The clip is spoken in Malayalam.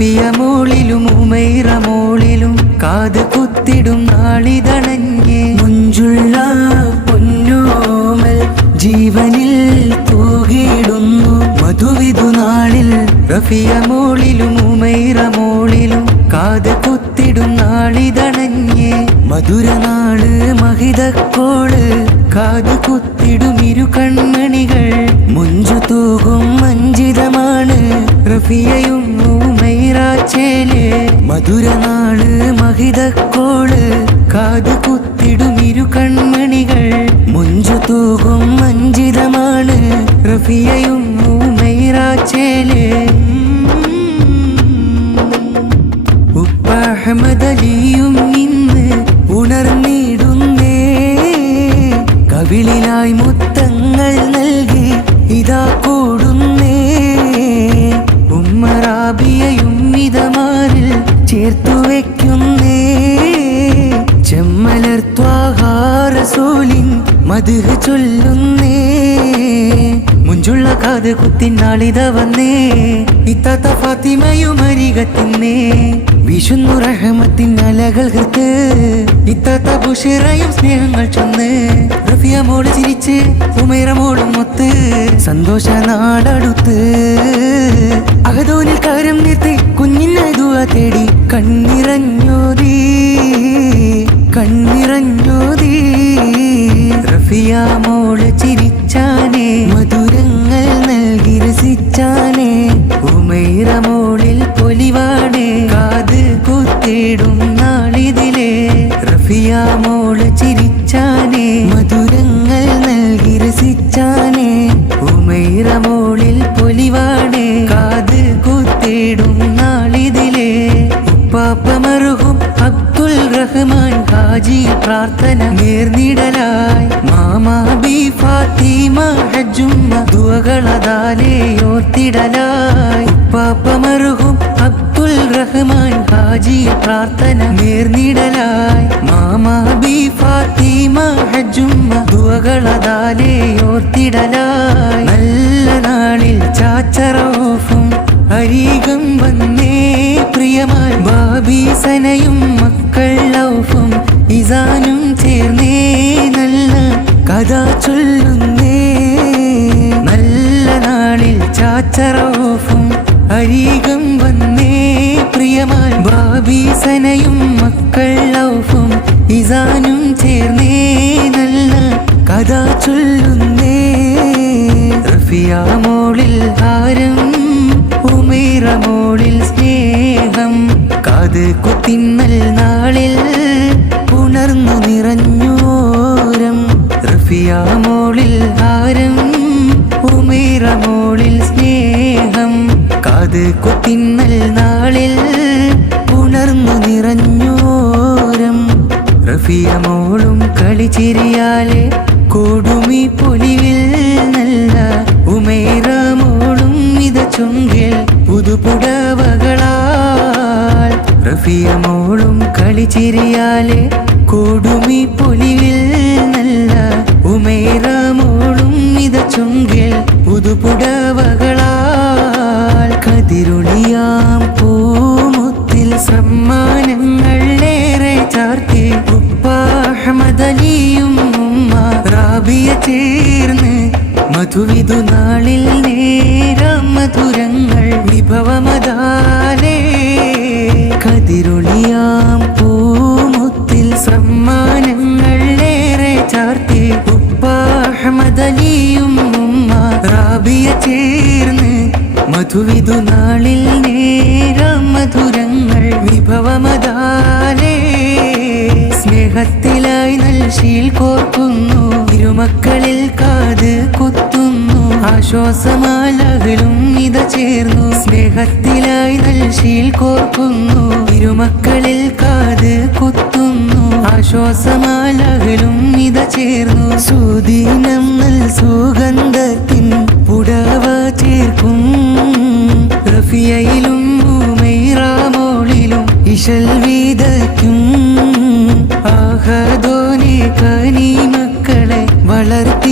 റഫിയ മോളിലും ഉമൈറ മോളിലും കാത് കുത്തിടും നാളിതണഞ്ഞേ മുഞ്ചുള്ള പൊന്നോമൽ ജീവനിൽ തൂകിടുന്നു മധുവിധു നാളിൽ റഫിയ മോളിലും ഉമൈറ മോളിലും കാത് കുത്തിടും നാളിതണഞ്ഞേ മധുരനാള് മഹിതക്കോള് കാത് കുത്തിടും ഇരു കൺമണികൾ മുഞ്ചു തൂകും മഞ്ചിതമാണ് റഫിയയും ഉമൈറാച്ചേല് മധുരനാള് മഹിതക്കോള് കാത് കുത്തിടും ഇരു കൺമണികൾ മുഞ്ചു തൂകും മഞ്ചിതമാണ് റഫിയയും ഉമൈറാച്ചേല് ഉപ്പ അഹ്മദലിയും ഇന്ന് ഉണർന്നിടുന്നേ കവിളിലായി മുത്തങ്ങൾ നൽകി ഇതാ കൂടുന്നേ ഉമ്മറാബിയയും ഇതമാരിൽ ചേർത്തു വയ്ക്കുന്നേ ചെമ്മലർ ത്വാഹാ റസൂലിൻ മദ്ഹ് ചൊല്ലുന്നേ മുഞ്ചുള്ള കാത് കുത്തിനാളിത വന്നേ ഇത്താത്ത ഫാത്തിമയും അരികത്തിന്നേ വിശുന്നു റഹ്മത്തിൻ അലകൾ ഹൃത്ത് ഇത്താത്ത ബുഷിറയും സ്നേഹങ്ങൾ ചൊന്ന് റഫിയ മോള് ചിരിച്ച് ഉമൈറ മോളും മൊത്ത് സന്തോഷ നാടടുത്ത് അകതോനിൽ കാരം നിർത്തി കുഞ്ഞിനായി ദുആ തേടി കണ്ണിറഞ്ഞോതി റഫിയ മോള് ചിരിച്ചാനേ മധുരങ്ങൾ നൽകി രസിച്ചാനേ ഉമൈറ മോളിൽ പൊലിവാടേ കാത് കുത്തിടും നാളിതിലേ റഫിയ മോള് ചിരിച്ചാനേ മധുരങ്ങൾ നൽകി രസിച്ചാനേ ഉമൈറ മോളിൽ പൊലിവാടേ കാത് കുത്തിടും നാളിതിലേ ഉപ്പാപ്പ മർഹൂം അബ്ദുൽ റഹ്മാൻ ഹാജി പ്രാർത്ഥന നേർന്നിടലായി മാമാ ബി ഫാത്തിമ ഹജ്ജുമ്മ ദുആകളതാലേ ഓർത്തിടലായി ഉപ്പാപ്പ മർഹൂം അബ്ദുൽ റഹ്മാൻ ഹാജി പ്രാർത്ഥന നേർന്നിടലായി മാമാ ബി ഫാത്തിമ ഹജ്ജുമ്മ ദുആകളതാലേ ഓർത്തിടലായി നല്ല നാളിൽ ചാച്ചറോഫും അരികം വന്നേ പ്രിയമാൻ ബാബി സനയും മക്കൾ ഔഫും ഇസാനും ചേർന്നേ നല്ല കഥ ചൊല്ലുന്നേ നല്ല നാളിൽ ചാച്ചറോഫും അരികം വന്നേ പ്രിയമാൻ ബാബി സനയും മക്കൾ ഔഫും ഇസാനും ചേർന്നേ നല്ല കഥ ചൊല്ലുന്നേ റഫിയ മോളിൽ ഹാരം ഉമൈറ മോളിൽ സ്നേഹം കാത് കുത്തിന്നൽ നാളിൽ ഉണർന്നു നിറഞ്ഞോരം റഫിയ മോളിൽ ഹാരം ഉമൈറ മോളിൽ സ്നേഹം കാത് കുത്തിന്നൽ നാളിൽ ഉണർന്നു നിറഞ്ഞോരം റഫിയ മോളും കളിച്ചിരിയാലെ കൊടുമി പൊലിവിൽ നല്ല ഉമൈറ മോളും ഇത ചുങ്കിൽ പുതുപുടവകളാൽ റഫിയ മോളും കളിച്ചിരിയാലെ കൊടുമി പൊലിവിൽ നല്ല ഉമൈറ മോളും ഇത ചുങ്കിൽ പുതുപുടവകളാൽ കതിരൊളിയാം പൂമുത്തിൽ സമ്മാനങ്ങൾ ഏറെ ചാർത്തി ഉപ്പ അഹ്മദലിയും ഉമ്മ റാബിയ ചേർന്ന് മധുവിധു നാളിൽ നേരം മധുരങ്ങൾ വിഭവമതാലേ കതിരൊളിയാം പൂമുത്തിൽ സമ്മാനങ്ങൾ ഏറെ ചാർത്തി ഉപ്പ അഹ്മദലിയും ഉമ്മ റാബിയ ചേർന്ന് മധുവിധു നാളിൽ നേരം മധുരങ്ങൾ വിഭവമതാലേ സ്നേഹത്തിലായി നൽശീൽ കോർക്കുന്നു ഇരുമക്കളിൽ കാത് കുത്തുന്നു ആശ്വാസമാലകളും ഇത ചേർന്നു സ്നേഹത്തിലായി നൽശീൽ കോർക്കുന്നു ഇരുമക്കളിൽ കാത് കുത്തുന്നു ആശ്വാസമാലകളും ഇത ചേർന്നു സുദീനം നൽ സുഗന്ധത്തിൻ പുടവ ചേർക്കും റഫിയയിലും ഉമൈറ മോളിലും ഇശൽ വിതയ്ക്കും ആഹദോനെ കനി മക്കളെ വളർത്തി